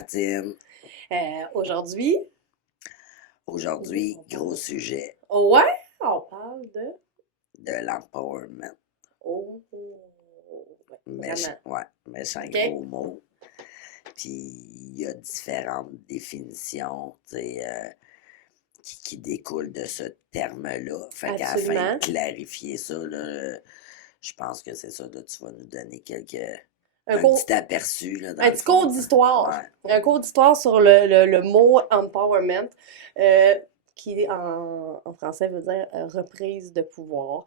Martine. Aujourd'hui, Aujourd'hui, gros sujet ouais, on parle de... de l'empowerment. Oh, vraiment. Ouais, méchant OK? gros mot. Puis il y a différentes définitions, qui découlent de ce terme-là. Fait qu'afin de Absolument. clarifier ça, là, je pense que c'est ça, là, tu vas nous donner Un un cours, petit aperçu, là, dans un le petit cours fond, là. d'histoire. Ouais. Un cours d'histoire sur le mot empowerment, euh, qui en français veut dire reprise de pouvoir.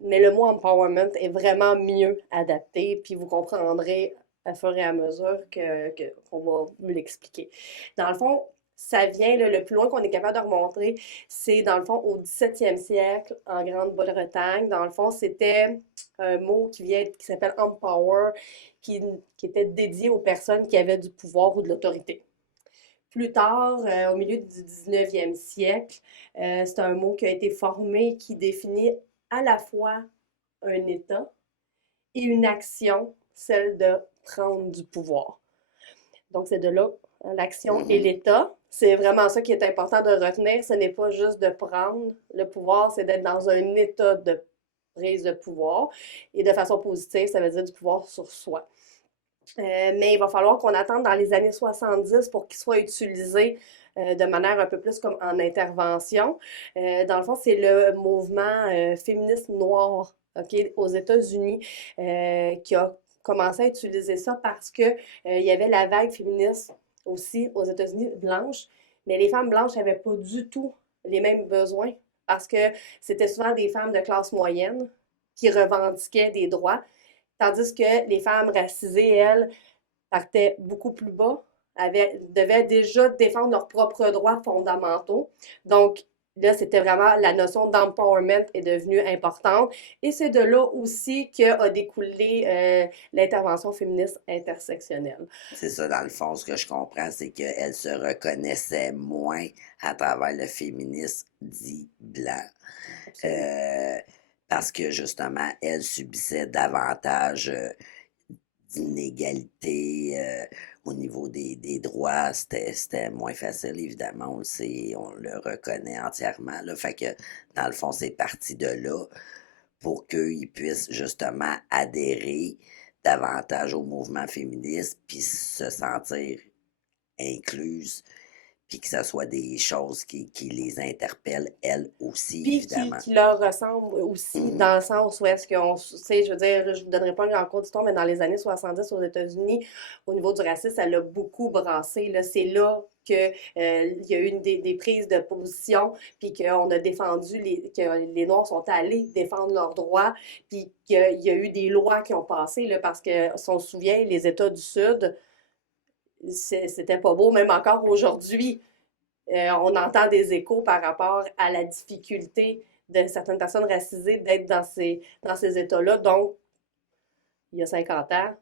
Mais le mot empowerment est vraiment mieux adapté, puis vous comprendrez à fur et à mesure qu'on va vous l'expliquer. Dans le fond, ça vient, là, le plus loin qu'on est capable de remonter, c'est dans le fond au 17e siècle en Grande-Bretagne. Dans le fond, c'était un mot qui s'appelle empower, qui, qui était dédié aux personnes qui avaient du pouvoir ou de l'autorité. Plus tard, au milieu du 19e siècle, c'est un mot qui a été formé qui définit à la fois un état et une action, celle de prendre du pouvoir. Donc, c'est de là, l'action et Mhm. l'état. C'est vraiment ça qui est important de retenir. Ce n'est pas juste de prendre le pouvoir, c'est d'être dans un état de prise de pouvoir. Et de façon positive, ça veut dire du pouvoir sur soi. Mais il va falloir qu'on attende dans les années 70 pour qu'il soit utilisé de manière un peu plus comme en intervention. Dans le fond, c'est le mouvement féministe noir, OK, aux États-Unis, qui a commencé à utiliser ça parce que il y avait la vague féministe aussi aux États-Unis blanche, mais les femmes blanches n'avaient pas du tout les mêmes besoins parce que c'était souvent des femmes de classe moyenne qui revendiquaient des droits. Tandis que les femmes racisées, elles, partaient beaucoup plus bas, devaient déjà défendre leurs propres droits fondamentaux. Donc, là, c'était vraiment la notion d'empowerment est devenue importante. Et c'est de là aussi qu'a découlé l'intervention féministe intersectionnelle. C'est ça, dans le fond, ce que je comprends, c'est qu'elle se reconnaissait moins à travers le féminisme dit blanc. Absolument. Euh, Parce que justement, elle subissait davantage d'inégalités au niveau des droits. C'était moins facile, évidemment, on le sait, on le reconnaît entièrement. Là. Fait que, dans le fond, c'est parti de là pour qu'ils puissent justement adhérer davantage au mouvement féministe, puis se sentir incluses, puis que ce soit des choses qui les interpellent, elles aussi, Puis évidemment. qui leur ressemble aussi, Mhm. dans le sens où est-ce qu'on, tu sais, je veux dire, je vous donnerai pas un grand cours d'histoire, mais dans les années 70 aux États-Unis, au niveau du racisme, ça l'a beaucoup brassé, là. C'est là que, il y a eu des prises de position, puis qu'on a défendu, que les Noirs sont allés défendre leurs droits, puis qu'il y a eu des lois qui ont passé, là, parce que, si on se souvient, les États du Sud, c'était pas beau, même encore aujourd'hui. On entend des échos par rapport à la difficulté de certaines personnes racisées d'être dans ces états-là. Donc, il y a 50 ans.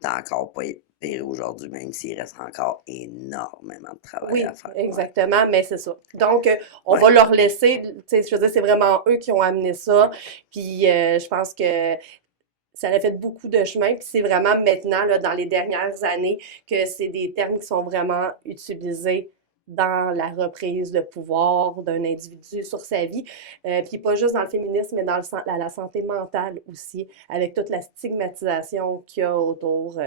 C'est encore pas pire aujourd'hui, même s'il reste encore énormément de travail à Oui, faire. Ouais. exactement, mais c'est ça. Donc, on va Ouais. leur laisser, tu sais, je veux dire, c'est vraiment eux qui ont amené ça. Puis, je pense que ça a fait beaucoup de chemin. Puis, c'est vraiment maintenant, là, dans les dernières années, que c'est des termes qui sont vraiment utilisés dans la reprise de pouvoir d'un individu sur sa vie. Puis pas juste dans le féminisme, mais dans la santé mentale aussi, avec toute la stigmatisation qu'il y a autour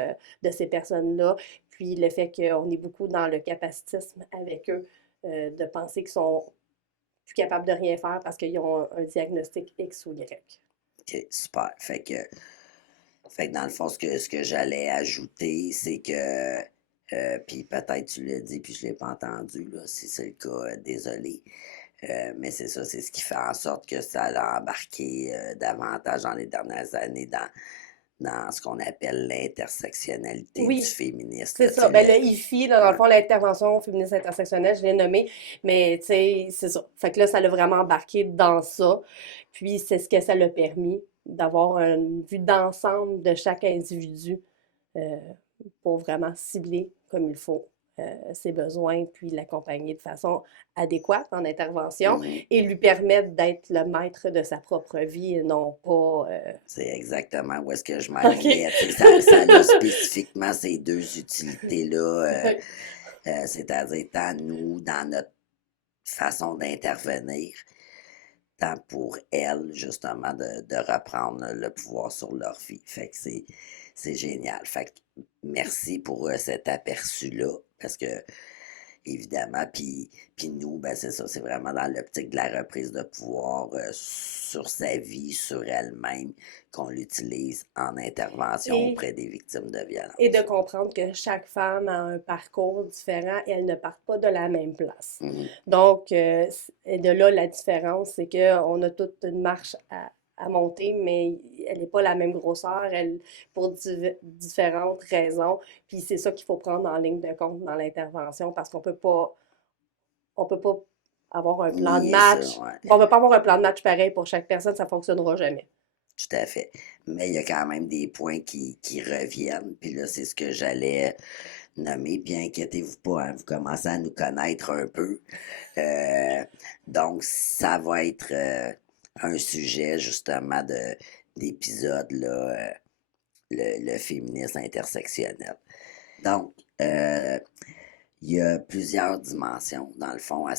de ces personnes-là. Puis le fait qu'on est beaucoup dans le capacitisme avec eux, de penser qu'ils sont plus capables de rien faire parce qu'ils ont un diagnostic X ou Y. OK, super. Fait que dans le fond, ce que j'allais ajouter, c'est que, puis peut-être tu l'as dit, puis je ne l'ai pas entendu, là, si c'est le cas, désolé. Mais c'est ça, c'est ce qui fait en sorte que ça a embarqué davantage dans les dernières années dans ce qu'on appelle l'intersectionnalité du Oui, féminisme. c'est Là, tu ça. sais, Ben, le IFI, là, dans le ouais. fond, l'intervention féministe intersectionnelle, je l'ai nommé, mais tu sais, c'est ça. Fait que là, ça l'a vraiment embarqué dans ça. Puis, c'est ce que ça l'a permis, d'avoir une vue d'ensemble de chaque individu euh, pour vraiment cibler comme il faut ses besoins, puis l'accompagner de façon adéquate en intervention Mhm. et lui permettre d'être le maître de sa propre vie et non pas... C'est exactement où est-ce que je OK. m'alignais. Tu sais, ça a spécifiquement ces deux utilités-là, c'est-à-dire tant nous, dans notre façon d'intervenir, tant pour elles, justement, de reprendre le pouvoir sur leur vie. Fait que c'est génial. Fait que merci pour cet aperçu-là, parce que évidemment, puis nous, ben c'est ça, c'est vraiment dans l'optique de la reprise de pouvoir sur sa vie, sur elle-même, qu'on l'utilise en intervention Et, auprès des victimes de et de violence. comprendre que chaque femme a un parcours différent et elles ne partent pas de la même place. Mhm. Donc, et de là, la différence, c'est qu'on a toute une marche à monter, mais elle n'est pas la même grosseur, elle, pour différentes raisons. Puis c'est ça qu'il faut prendre en ligne de compte dans l'intervention parce qu'on peut pas avoir un plan de Nier ça, match. ouais, On ne peut pas avoir un plan de match pareil pour chaque personne, ça ne fonctionnera jamais. tout à fait. Mais il y a quand même des points qui reviennent, puis là, c'est ce que j'allais nommer, puis inquiétez-vous pas, hein, vous commencez à nous connaître un peu. Euh, donc, ça va être un sujet, justement, d'épisode, là, le féminisme intersectionnel. Donc, il y a plusieurs dimensions, dans le fond, à,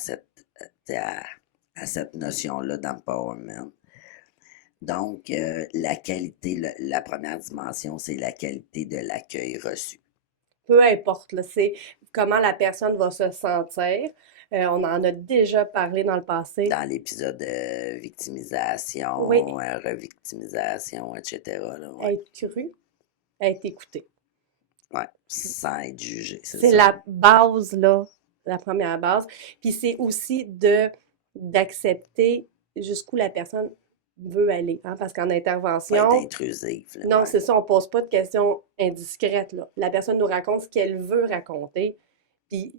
à cette notion-là d'empowerment. Donc, la qualité, la première dimension, c'est la qualité de l'accueil reçu. Peu importe, là, c'est comment la personne va se sentir. On en a déjà parlé dans le passé. Dans l'épisode de Oui, victimisation, revictimisation, etc. Là, ouais. être cru, être écouté. Ouais, sans être jugé, c'est C'est ça. la base, là, la première base. Puis c'est aussi d'accepter jusqu'où la personne veut aller. Hein, parce qu'en Pas être intervention, intrusive, là, non, ouais. c'est ça, on pose pas de questions indiscrètes, là. La personne nous raconte ce qu'elle veut raconter. Puis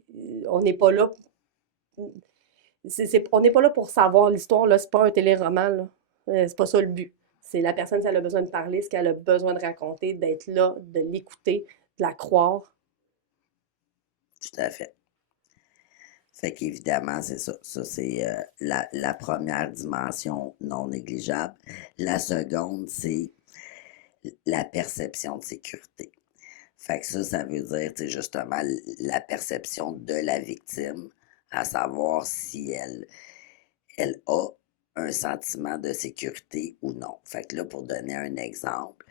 on n'est pas là. On n'est pas là pour savoir l'histoire, là. C'est pas un téléroman, là. C'est pas ça le but. C'est la personne, si elle a besoin de parler, ce qu'elle a besoin de raconter, d'être là, de l'écouter, de la croire. Tout à fait. Fait qu'évidemment, c'est ça. Ça, c'est la première dimension non négligeable. La seconde, c'est la perception de sécurité. Fait que ça veut dire, tu sais, justement, la perception de la victime, à savoir si elle a un sentiment de sécurité ou non. Fait que là, pour donner un exemple,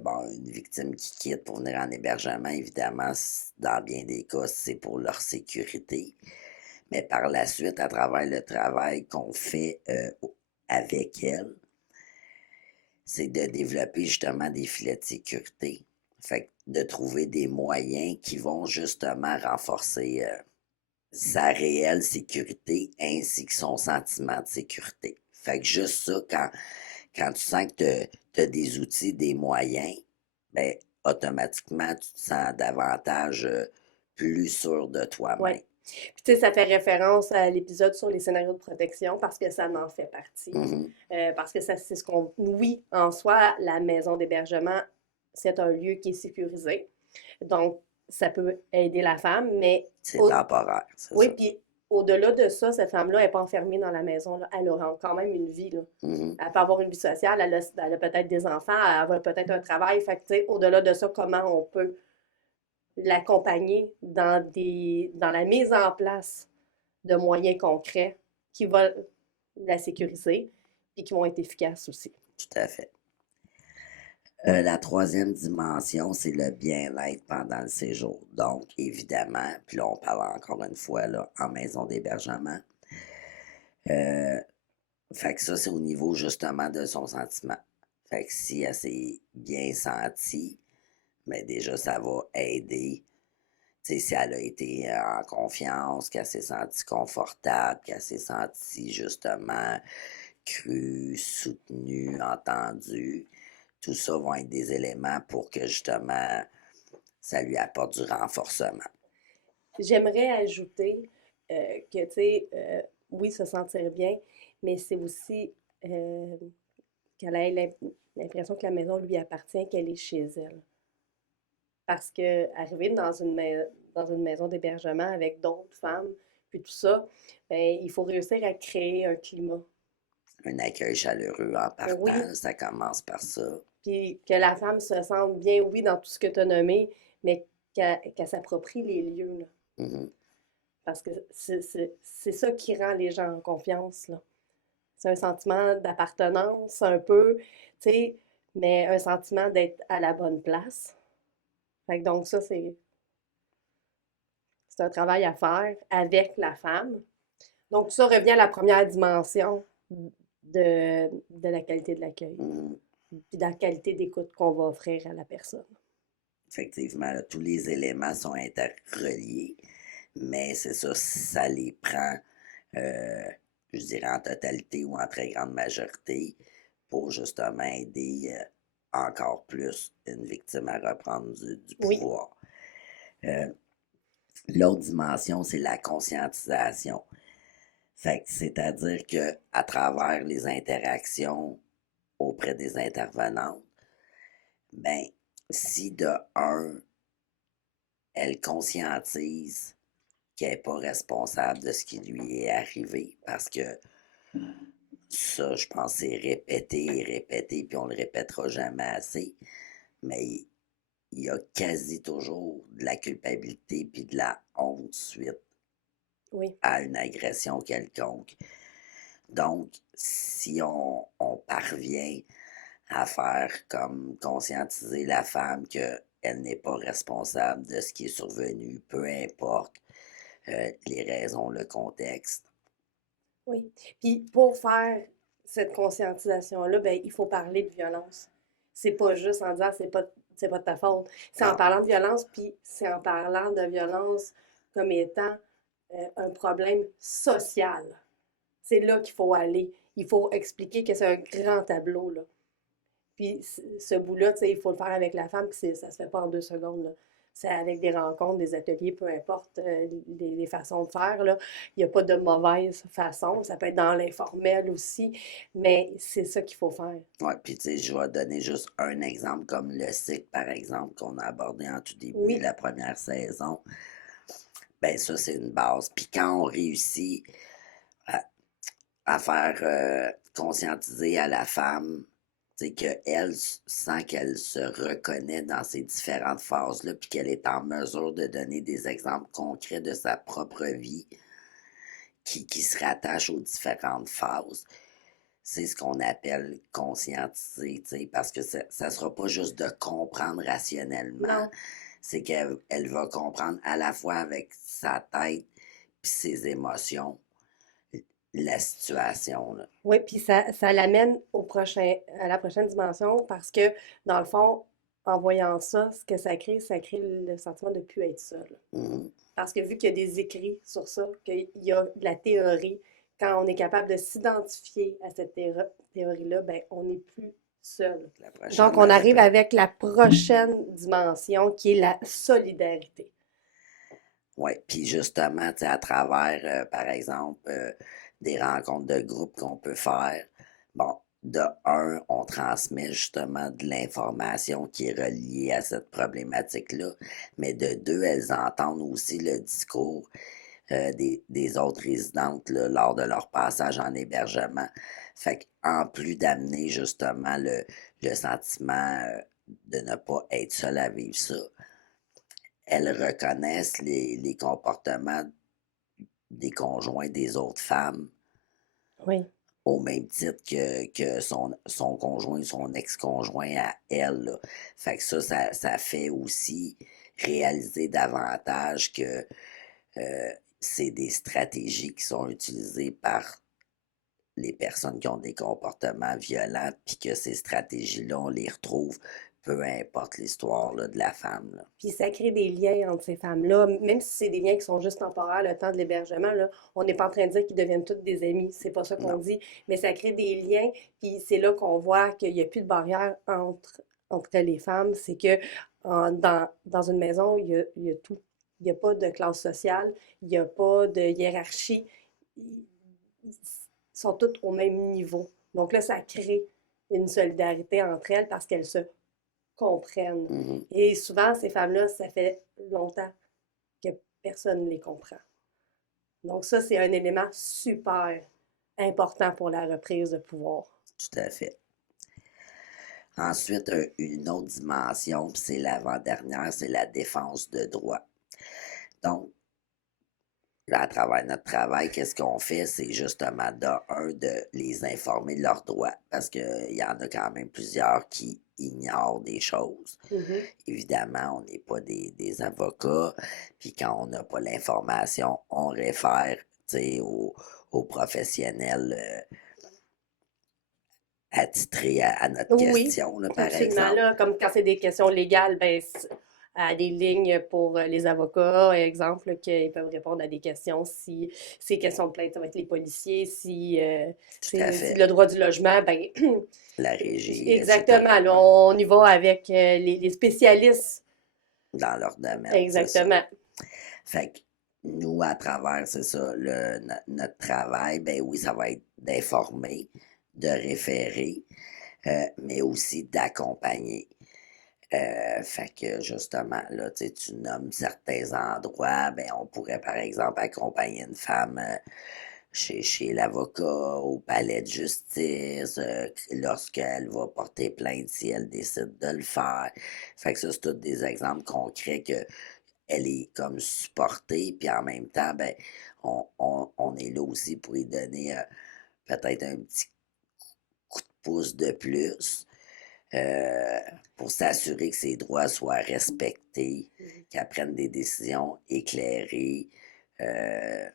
bon, une victime qui quitte pour venir en hébergement, évidemment, dans bien des cas, c'est pour leur sécurité. Mais par la suite, à travers le travail qu'on fait avec elle, c'est de développer justement des filets de sécurité. Fait que de trouver des moyens qui vont justement renforcer sa réelle sécurité ainsi que son sentiment de sécurité. Fait que juste ça, quand tu sens que tu as des outils, des moyens, ben automatiquement, tu te sens davantage plus sûr de Oui. toi-même. Puis, tu sais, ça fait référence à l'épisode sur les scénarios de protection parce que ça en fait partie. Mhm. Parce que ça, c'est ce qu'on. Oui, en soi, la maison d'hébergement, c'est un lieu qui est sécurisé. Donc, ça peut aider la femme, mais C'est temporaire, c'est oui, ça. puis au-delà de ça, cette femme-là n'est pas enfermée dans la maison, là. Elle aura quand même une vie, là. Mhm. Elle peut avoir une vie sociale, elle a peut-être des enfants, elle a peut-être un travail. Fait que, tu sais, au-delà de ça, comment on peut l'accompagner dans la mise en place de moyens concrets qui vont la sécuriser et qui vont être efficaces aussi. Tout à fait. La troisième dimension, c'est le bien-être pendant le séjour. Donc, évidemment, puis là, on parle encore une fois là, en maison d'hébergement. Euh, Fait que ça, c'est au niveau justement de son sentiment. Fait que si elle s'est bien sentie, mais déjà, ça va aider. Tu sais, si elle a été en confiance, qu'elle s'est sentie confortable, qu'elle s'est sentie justement crue, soutenue, entendue, tout ça vont être des éléments pour que justement ça lui apporte du renforcement. J'aimerais ajouter que, tu sais, oui, se sentir bien, mais c'est aussi qu'elle ait l'impression que la maison lui appartient, qu'elle est chez elle. Parce que arriver dans une maison d'hébergement avec d'autres femmes, puis tout ça, ben, il faut réussir à créer un climat. Un accueil chaleureux en Oui, partant, ça commence par ça. puis que la femme se sente bien, oui, dans tout ce que tu as nommé, mais qu'elle s'approprie les lieux, là. Mhm. Parce que c'est ça qui rend les gens en confiance, là. C'est un sentiment d'appartenance un peu, tu sais, mais un sentiment d'être à la bonne place. Fait que donc ça, c'est un travail à faire avec la femme. Donc tout ça revient à la première dimension de la qualité de l'accueil, Mhm. puis de la qualité d'écoute qu'on va offrir à la personne. Effectivement, là, tous les éléments sont interreliés, mais c'est ça, ça les prend, euh, je dirais en totalité ou en très grande majorité, pour justement aider encore plus une victime à reprendre du Oui, pouvoir. Euh, L'autre dimension, c'est la conscientisation. Fait que c'est-à-dire que à travers les interactions auprès des intervenantes, ben, si de un, elle conscientise qu'elle n'est pas responsable de ce qui lui est arrivé, parce que ça, je pense, c'est répété et répété, puis on le répétera jamais assez, mais il y a quasi toujours de la culpabilité puis de la honte suite oui, à une agression quelconque. Donc, si on parvient à faire comme conscientiser la femme qu'elle n'est pas responsable de ce qui est survenu, peu importe les raisons, le contexte. oui. Puis pour faire cette conscientisation-là, ben, il faut parler de violence. C'est pas juste en disant c'est pas de ta faute. C'est en Non, parlant de violence, puis c'est en parlant de violence comme étant un problème social. C'est là qu'il faut aller. Il faut expliquer que c'est un grand tableau, là. Puis ce bout-là, tu sais, il faut le faire avec la femme, puis ça se fait pas en 2 secondes, là. C'est avec des rencontres, des ateliers, peu importe les façons de faire, là. Il n'y a pas de mauvaise façon. Ça peut être dans l'informel aussi, mais c'est ça qu'il faut faire. ouais, puis tu sais, je vais donner juste un exemple comme le cycle, par exemple, qu'on a abordé en tout début de Oui, la première saison. Ben ça, c'est une base. Puis quand on réussit à, à faire conscientiser à la femme, c'est qu'elle, sans qu'elle se reconnaît dans ces différentes phases-là, puis qu'elle est en mesure de donner des exemples concrets de sa propre vie qui se rattachent aux différentes phases, c'est ce qu'on appelle conscientiser, parce que ça ne sera pas juste de comprendre rationnellement, non. c'est qu'elle elle va comprendre à la fois avec sa tête puis ses émotions la situation, là. Oui, puis ça l'amène à la prochaine dimension parce que, dans le fond, en voyant ça, ce que ça crée le sentiment de ne plus être seul. Mhm. Parce que vu qu'il y a des écrits sur ça, qu'il y a de la théorie, quand on est capable de s'identifier à cette théorie-là, ben, on n'est plus seul. La Donc, prochaine, on elle arrive s'appelle. avec la prochaine dimension qui est la solidarité. Oui, puis justement, à travers, par exemple, des rencontres de groupe qu'on peut faire, bon, de un, on transmet justement de l'information qui est reliée à cette problématique-là, mais de deux, elles entendent aussi le discours des autres résidentes là, lors de leur passage en hébergement. Fait qu'en plus d'amener justement le sentiment de ne pas être seul à vivre ça, elles reconnaissent les comportements des conjoints des autres femmes Oui, au même titre que son conjoint ou son ex-conjoint à elle, là. Fait que ça fait aussi réaliser davantage que euh, c'est des stratégies qui sont utilisées par les personnes qui ont des comportements violents, puis que ces stratégies-là, on les retrouve, peu importe l'histoire là, de la femme, là. puis ça crée des liens entre ces femmes-là, même si c'est des liens qui sont juste temporaires, le temps de l'hébergement, là, on n'est pas en train de dire qu'ils deviennent toutes des amis, c'est pas ça qu'on Non. dit, mais ça crée des liens, puis c'est là qu'on voit qu'il n'y a plus de barrière entre les femmes, c'est que dans une maison, il y a tout. Il n'y a pas de classe sociale, il n'y a pas de hiérarchie, ils sont toutes au même niveau. Donc là, ça crée une solidarité entre elles parce qu'elles se comprennent. Mhm. Et souvent, ces femmes-là, ça fait longtemps que personne ne les comprend. Donc ça, c'est un élément super important pour la reprise de pouvoir. Tout à fait. Ensuite, une autre dimension, puis c'est l'avant-dernière, c'est la défense de droit. Donc, là, à travers notre travail, qu'est-ce qu'on fait? C'est justement, de les informer de leurs droits, parce qu'il y en a quand même plusieurs qui ignorent des choses. Mhm. Évidemment, on n'est pas des avocats, puis quand on n'a pas l'information, on réfère, tu sais, aux professionnels attitrés à notre Oui, question, là, par absolument. exemple. Là, comme quand c'est des questions légales, ben, à des lignes pour les avocats, exemple, qu'ils peuvent répondre à des questions. Si c'est question de plainte, ça va être les policiers. Si Tout à c'est fait. le droit du logement, ben, La régie, etc. exactement. Là, Ouais, on y va avec les spécialistes. dans leur domaine, c'est ça. Exactement. Fait que nous, à travers, c'est ça, notre travail, ben oui, ça va être d'informer, de référer, mais aussi d'accompagner. Fait que justement, là, tu sais, tu nommes certains endroits, ben on pourrait par exemple accompagner une femme chez l'avocat, au palais de justice, lorsqu'elle va porter plainte si elle décide de le faire. Fait que ça, c'est tous des exemples concrets que elle est comme supportée, puis en même temps, ben, on est là aussi pour lui donner peut-être un petit coup de pouce de plus euh, pour s'assurer que ses droits soient respectés, qu'elle prenne des décisions éclairées, euh,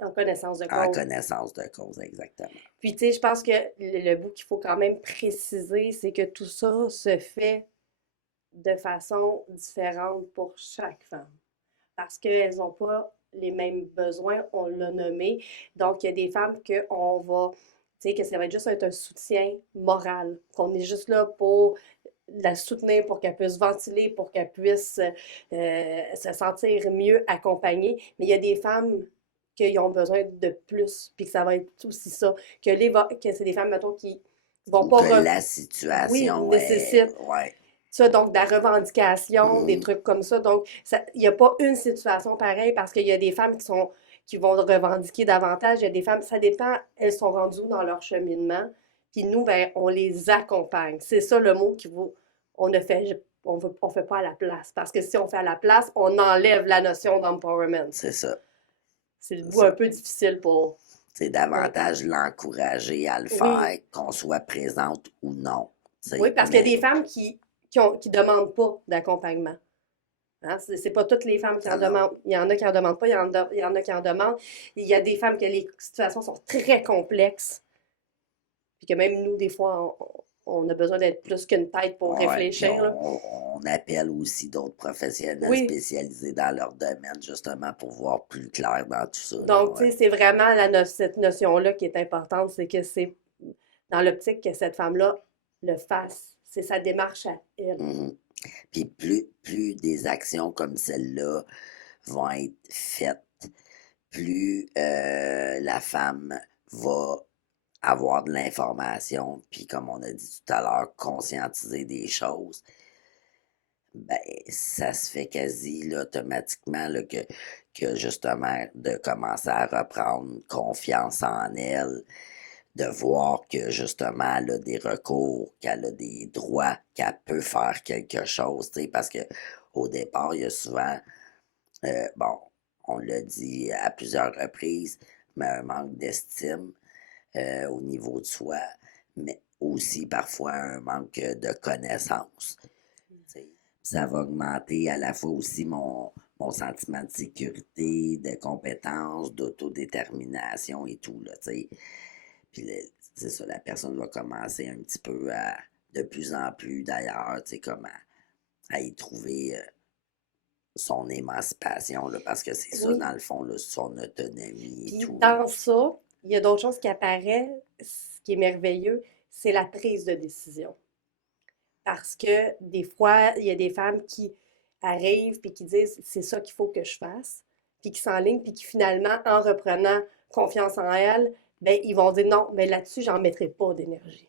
En connaissance de en cause. connaissance de cause, exactement. Puis, tu sais, je pense que le bout qu'il faut quand même préciser, c'est que tout ça se fait de façon différente pour chaque femme. Parce qu'elles n'ont pas les mêmes besoins, on l'a nommé. Donc, il y a des femmes qu'on va, tu sais, que ça va être juste être un soutien moral, qu'on est juste là pour la soutenir, pour qu'elle puisse ventiler, pour qu'elle puisse se sentir mieux accompagnée. Mais il y a des femmes qui ont besoin de plus, puis que ça va être aussi ça, que c'est des femmes, mettons, qui vont Ou pas, que la oui, situation est. nécessitent Ouais. ça, donc de la revendication, des Mhm. trucs comme ça. Donc, il n'y a pas une situation pareille parce qu'il y a des femmes qui vont revendiquer davantage. Il y a des femmes, ça dépend, elles sont rendues dans leur cheminement. Puis nous, ben, on les accompagne. C'est ça le mot qu'il vaut. On ne fait, on fait pas à la place. Parce que si on fait à la place, on enlève la notion d'empowerment. C'est ça. C'est le C'est bout ça. un peu difficile pour. C'est Ouais. davantage l'encourager à le Oui, faire, qu'on soit présente ou non. oui, parce qu'il y a Mais des femmes qui demandent pas d'accompagnement. Hein, c'est pas toutes les femmes qui en non, non. demandent. Il y en a qui en demandent pas, il y en a qui en demandent. Il y a des femmes que les situations sont très complexes, puis que même nous, des fois, on a besoin d'être plus qu'une tête pour Ouais, puis réfléchir, là. on appelle aussi d'autres professionnels Oui, spécialisés dans leur domaine, justement, pour voir plus clair dans tout ça, là, donc, tu ouais. sais, c'est vraiment cette notion-là qui est importante, c'est que c'est dans l'optique que cette femme-là le fasse. C'est sa démarche à elle. Mhm. Puis plus des actions comme celle-là vont être faites, plus la femme va avoir de l'information, puis comme on a dit tout à l'heure, conscientiser des choses. Ben, ça se fait quasi là, automatiquement là, que justement de commencer à reprendre confiance en elle, de voir que justement elle a des recours, qu'elle a des droits, qu'elle peut faire quelque chose, tu sais, parce que au départ, il y a souvent, bon, on l'a dit à plusieurs reprises, mais un manque d'estime au niveau de soi, mais aussi parfois un manque de connaissances. Tu sais. Ça va augmenter à la fois aussi mon sentiment de sécurité, de compétence, d'autodétermination et tout, là, tu sais. Puis c'est ça, la personne va commencer un petit peu à, de plus en plus d'ailleurs, tu sais, comme à y trouver son émancipation, là, parce que c'est ça, Oui. dans le fond, là, son autonomie et Puis tout, là. dans ça, il y a d'autres choses qui apparaissent. Ce qui est merveilleux, c'est la prise de décision. Parce que des fois, il y a des femmes qui arrivent puis qui disent c'est ça qu'il faut que je fasse, puis qui s'enlignent, puis qui finalement, en reprenant confiance en elles, ben, ils vont dire non, mais là-dessus, j'en mettrai pas d'énergie.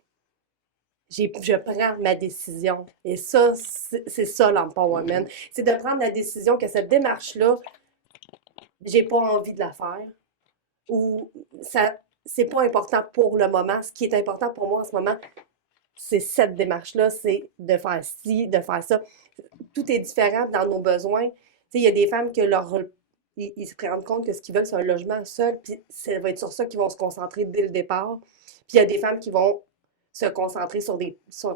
je prends ma décision. Et ça, c'est ça l'empowerment. Mhm. C'est de prendre la décision que cette démarche-là, j'ai pas envie de la faire ou ça, c'est pas important pour le moment. Ce qui est important pour moi en ce moment, c'est cette démarche-là, c'est de faire ci, de faire ça. Tout est différent dans nos besoins. Tu sais, il y a des femmes que ils se rendent compte que ce qu'ils veulent, c'est un logement seul, puis ça va être sur ça qu'ils vont se concentrer dès le départ. Puis il y a des femmes qui vont se concentrer sur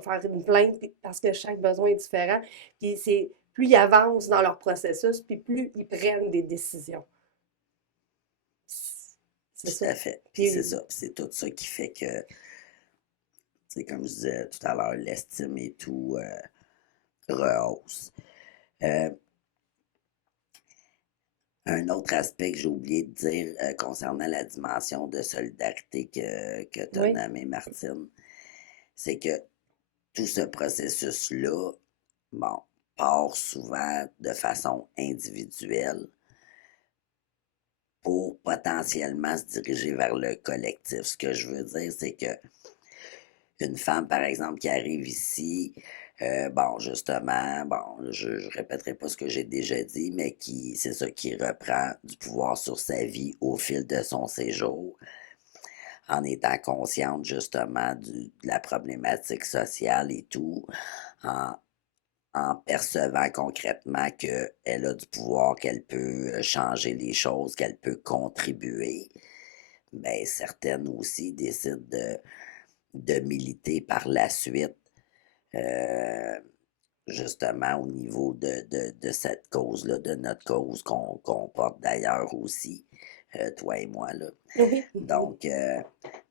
faire une plainte parce que chaque besoin est différent. Puis c'est plus ils avancent dans leur processus, puis plus ils prennent des décisions. C'est Tout ça. à fait. Puis c'est Puis ça. Puis c'est tout ça qui fait que, c'est comme je disais tout à l'heure, l'estime et tout rehausse. Euh, un autre aspect que j'ai oublié de dire concernant la dimension de solidarité que tu as oui, nommé, Martine, c'est que tout ce processus-là, bon, part souvent de façon individuelle pour potentiellement se diriger vers le collectif. Ce que je veux dire, c'est que une femme, par exemple, qui arrive ici, bon, justement, bon, je répéterai pas ce que j'ai déjà dit, mais qui, c'est ça, qui reprend du pouvoir sur sa vie au fil de son séjour, en étant consciente, justement, de la problématique sociale et tout, en, en percevant concrètement qu'elle a du pouvoir, qu'elle peut changer les choses, qu'elle peut contribuer, ben certaines aussi décident de militer par la suite, euh, justement au niveau de cette cause-là, de notre cause qu'on porte d'ailleurs aussi, toi et moi, là. oui. Donc, euh,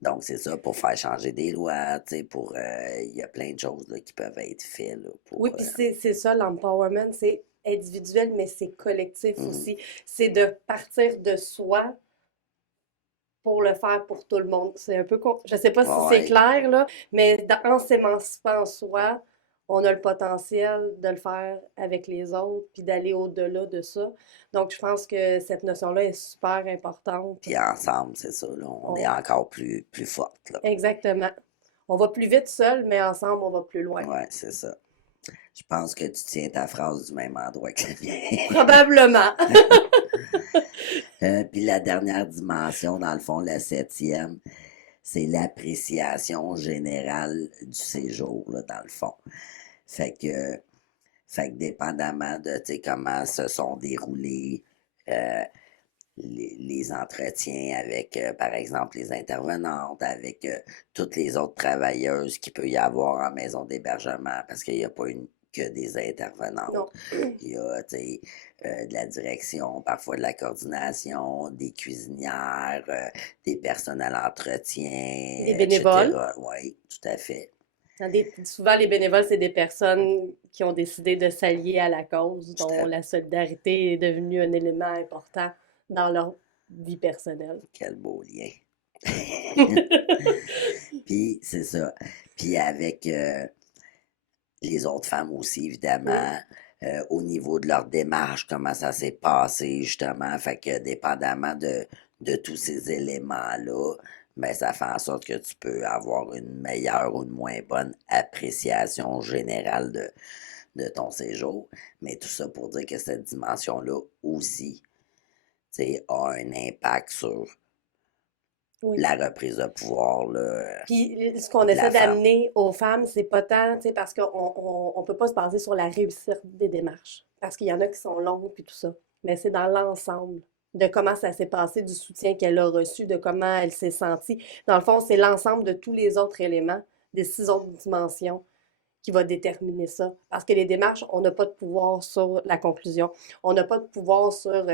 donc c'est ça, pour faire changer des lois, tu sais, il y a plein de choses là, qui peuvent être faites là, Oui, pour... puis c'est ça, l'empowerment, c'est individuel, mais c'est collectif hum, aussi. C'est de partir de soi pour le faire pour tout le monde. C'est un peu... Je sais pas si c'est ouais, clair, là, mais en s'émancipant en soi, on a le potentiel de le faire avec les autres, puis d'aller au-delà de ça. Donc, je pense que cette notion-là est super importante. puis ensemble, c'est ça, là, on est On- encore plus forte, là. Exactement. On va plus vite seul, mais ensemble, on va plus loin. Ouais, c'est ça. Je pense que tu tiens ta phrase du même endroit que la mienne. Probablement. Puis la dernière dimension, dans le fond, la septième, c'est l'appréciation générale du séjour, là, dans le fond. Fait que, fait que dépendamment de tu sais, comment se sont déroulés euh, les entretiens avec, par exemple, les intervenantes, avec toutes les autres travailleuses qu'il peut y avoir en maison d'hébergement, parce qu'il n'y a pas que des intervenantes. Non. Il y a, tu sais, de la direction, parfois de la coordination, des cuisinières, des personnels entretien, Des bénévoles. etc. Oui, tout à fait. Souvent, les bénévoles, c'est des personnes qui ont décidé de s'allier à la cause, Tout dont à la solidarité est devenue un élément important dans leur vie personnelle. Quel beau lien. Puis, c'est ça. Puis avec les autres femmes aussi, Oui, évidemment, au niveau de leur démarche, comment ça s'est passé, justement. Fait que dépendamment de tous ces éléments-là, ben, ça fait en sorte que tu peux avoir une meilleure ou une moins bonne appréciation générale de ton séjour. Mais tout ça pour dire que cette dimension-là aussi, tu sais, a un impact sur oui. la reprise de pouvoir là, Puis ce qu'on de la essaie femme. d'amener aux femmes, c'est pas tant, tu sais, parce qu'on on peut pas se baser sur la réussite des démarches, parce qu'il y en a qui sont longues puis tout ça, mais c'est dans l'ensemble de comment ça s'est passé, du soutien qu'elle a reçu, de comment elle s'est sentie. Dans le fond, c'est l'ensemble de tous les autres éléments, des 6 autres dimensions qui va déterminer ça. Parce que les démarches, on n'a pas de pouvoir sur la conclusion. On n'a pas de pouvoir sur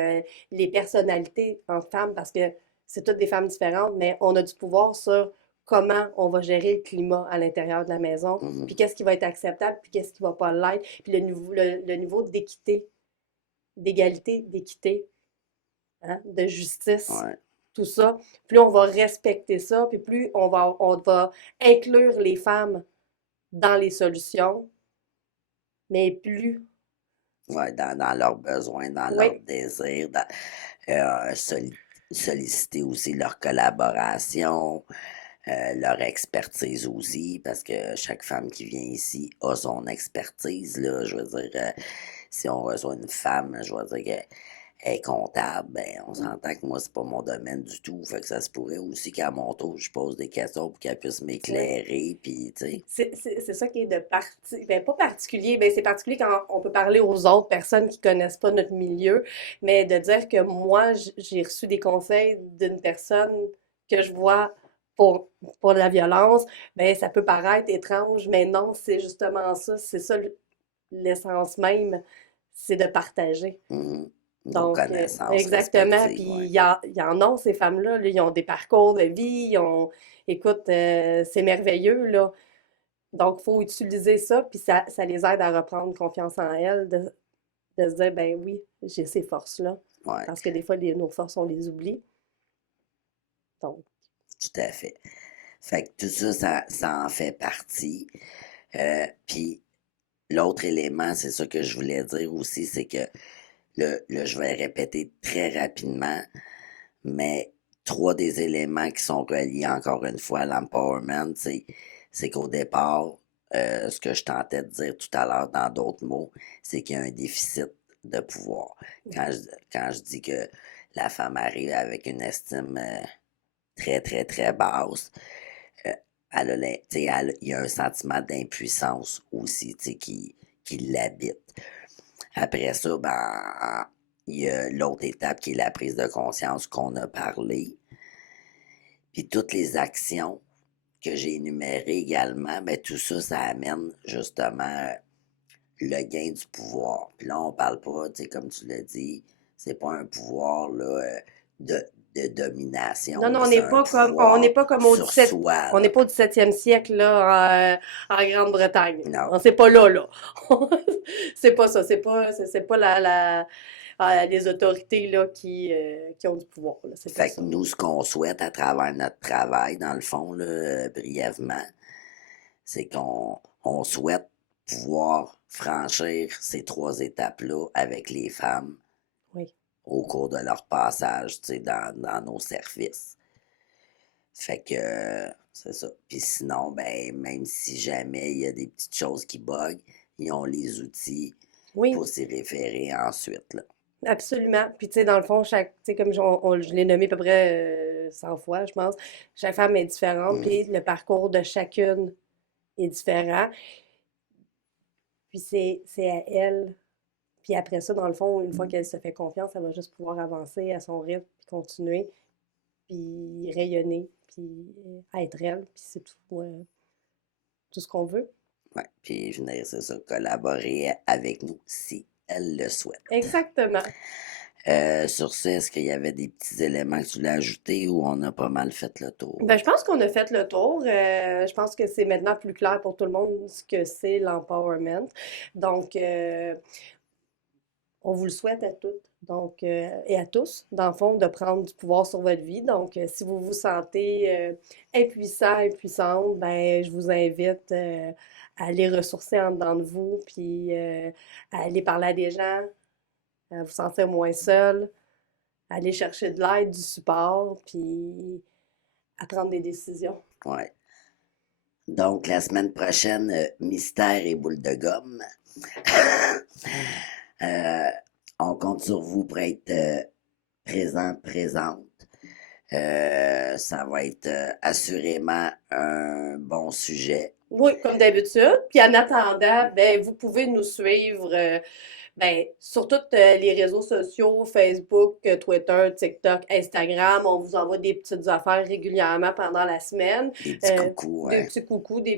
les personnalités en femmes parce que c'est toutes des femmes différentes, mais on a du pouvoir sur comment on va gérer le climat à l'intérieur de la maison, Mhm. puis qu'est-ce qui va être acceptable, puis qu'est-ce qui va pas l'être, puis le niveau d'équité, d'égalité, d'équité, hein, de justice, Ouais. tout ça. Plus on va respecter ça, puis plus on va inclure les femmes dans les solutions, mais plus, Ouais, dans leurs besoins, dans leurs oui, désirs, solliciter aussi leur collaboration, leur expertise aussi, parce que chaque femme qui vient ici a son expertise, là. Je veux dire, si on reçoit une femme, je veux dire qu'elle est comptable, ben, on s'entend que moi, c'est pas mon domaine du tout. Fait que ça se pourrait aussi qu'à mon tour, je pose des questions pour qu'elle puisse Oui. m'éclairer, puis, tu sais. C'est ça qui est de ben, pas particulier, ben c'est particulier quand on peut parler aux autres personnes qui connaissent pas notre milieu, mais de dire que moi, j'ai reçu des conseils d'une personne que je vois pour, pour la violence, ben ça peut paraître étrange, mais non, c'est justement ça, c'est ça l'essence même, c'est de partager. Mhm. Nos Donc, connaissances exactement. Puis respectives, ouais. il y en a, ces femmes-là, là, ils ont des parcours de vie, écoute, c'est merveilleux, là. Donc, il faut utiliser ça, puis ça les aide à reprendre confiance en elles, de se dire, ben oui, j'ai ces forces-là. Ouais, Parce que des fois, nos forces, on les oublie. Donc, tout à fait. Fait que tout ça, ça en fait partie. Puis l'autre élément, c'est ça que je voulais dire aussi, c'est que je vais répéter très rapidement, mais trois des éléments qui sont reliés encore une fois à l'empowerment, c'est qu'au départ, ce que je tentais de dire tout à l'heure dans d'autres mots, c'est qu'il y a un déficit de pouvoir. Quand je, quand je dis que la femme arrive avec une estime très, très, très basse, euh, il y a un sentiment d'impuissance aussi, qui l'habite. Après ça, ben, il y a l'autre étape qui est la prise de conscience qu'on a parlé. Puis toutes les actions que j'ai énumérées également, ben tout ça, ça amène justement le gain du pouvoir. Puis là, on parle pas, tu sais, comme tu l'as dit, c'est pas un pouvoir là, de, de domination, non, non, là, c'est un on n'est pouvoir pas comme sur soi, on n'est là. pas au 17e siècle, là, en Grande-Bretagne. Non. On c'est pas là, là. C'est pas ça, c'est pas les autorités, là, qui ont du pouvoir, là. C'est pas Fait que ça. nous, ce qu'on souhaite à travers notre travail, dans le fond, là, brièvement, c'est qu'on souhaite pouvoir franchir ces trois étapes-là avec les femmes Oui. au cours de leur passage, tu sais, dans nos services. Fait que c'est ça. Puis sinon, ben, même si jamais il y a des petites choses qui bug, ils ont les outils Oui. pour s'y référer ensuite, là. Absolument. Puis, tu sais, dans le fond, tu sais, comme je l'ai nommé à peu près 100 fois, je pense, chaque femme est différente, Mhm. puis le parcours de chacune est différent. Puis, c'est à elle. Puis après ça, dans le fond, une fois qu'elle se fait confiance, elle va juste pouvoir avancer à son rythme, puis continuer, puis rayonner, puis être elle, puis c'est tout ce qu'on veut. Ouais. Puis venir, c'est ça, collaborer avec nous si elle le souhaite. Exactement. Sur ce, est-ce qu'il y avait des petits éléments que tu voulais ajouter ou on a pas mal fait le tour? Ben, je pense qu'on a fait le tour. Je pense que c'est maintenant plus clair pour tout le monde ce que c'est l'empowerment. Donc, on vous le souhaite à toutes donc, et à tous, dans le fond, de prendre du pouvoir sur votre vie. Donc, si vous vous sentez impuissant, impuissante, ben, je vous invite à aller ressourcer en dedans de vous, puis à aller parler à des gens, à vous sentir moins seul, à aller chercher de l'aide, du support, puis à prendre des décisions. Ouais. Donc, la semaine prochaine, mystère et boule de gomme. Euh, on compte sur vous pour être présent, présente. Ça va être assurément un bon sujet. Oui, comme d'habitude. Puis en attendant, ben, vous pouvez nous suivre ben, sur tous les réseaux sociaux, Facebook, Twitter, TikTok, Instagram. On vous envoie des petites affaires régulièrement pendant la semaine. Des petits coucous, Des hein. petits coucous, des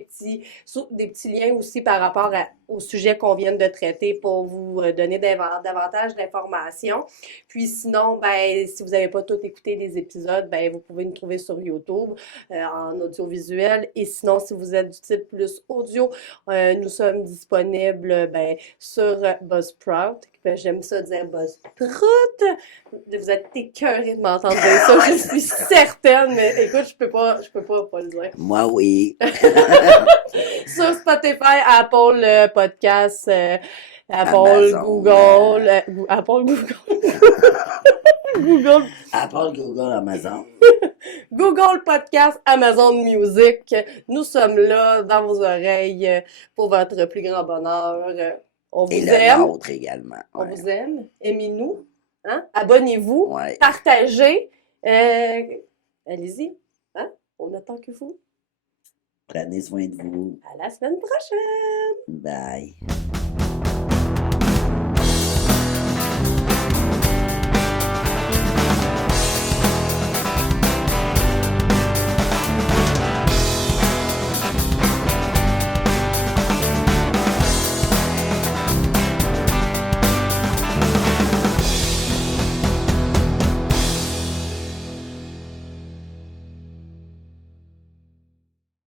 petits liens aussi par rapport au sujet qu'on vient de traiter pour vous donner davantage d'informations. Puis sinon, ben, si vous n'avez pas tout écouté les épisodes, ben, vous pouvez nous trouver sur YouTube en audiovisuel. Et sinon, si vous êtes du type plus audio, nous sommes disponibles ben, sur Buzzsprout. Ben, j'aime ça dire Buzzsprout. Vous êtes écœurés de m'entendre dire ça, je suis certaine, mais écoute, je peux pas le dire. Moi, oui. Sur Spotify, Apple Podcast, Apple, Amazon, Google, Apple, Google, Google, Apple, Google, Amazon. Google Podcast, Amazon Music. Nous sommes là dans vos oreilles pour votre plus grand bonheur. On Et vous le aime. nôtre également. On Ouais. vous aime. Aimez-nous. Hein? Abonnez-vous. Ouais. Partagez. Allez-y. Hein? On attend que vous. Prenez soin de vous. À la semaine prochaine. Bye.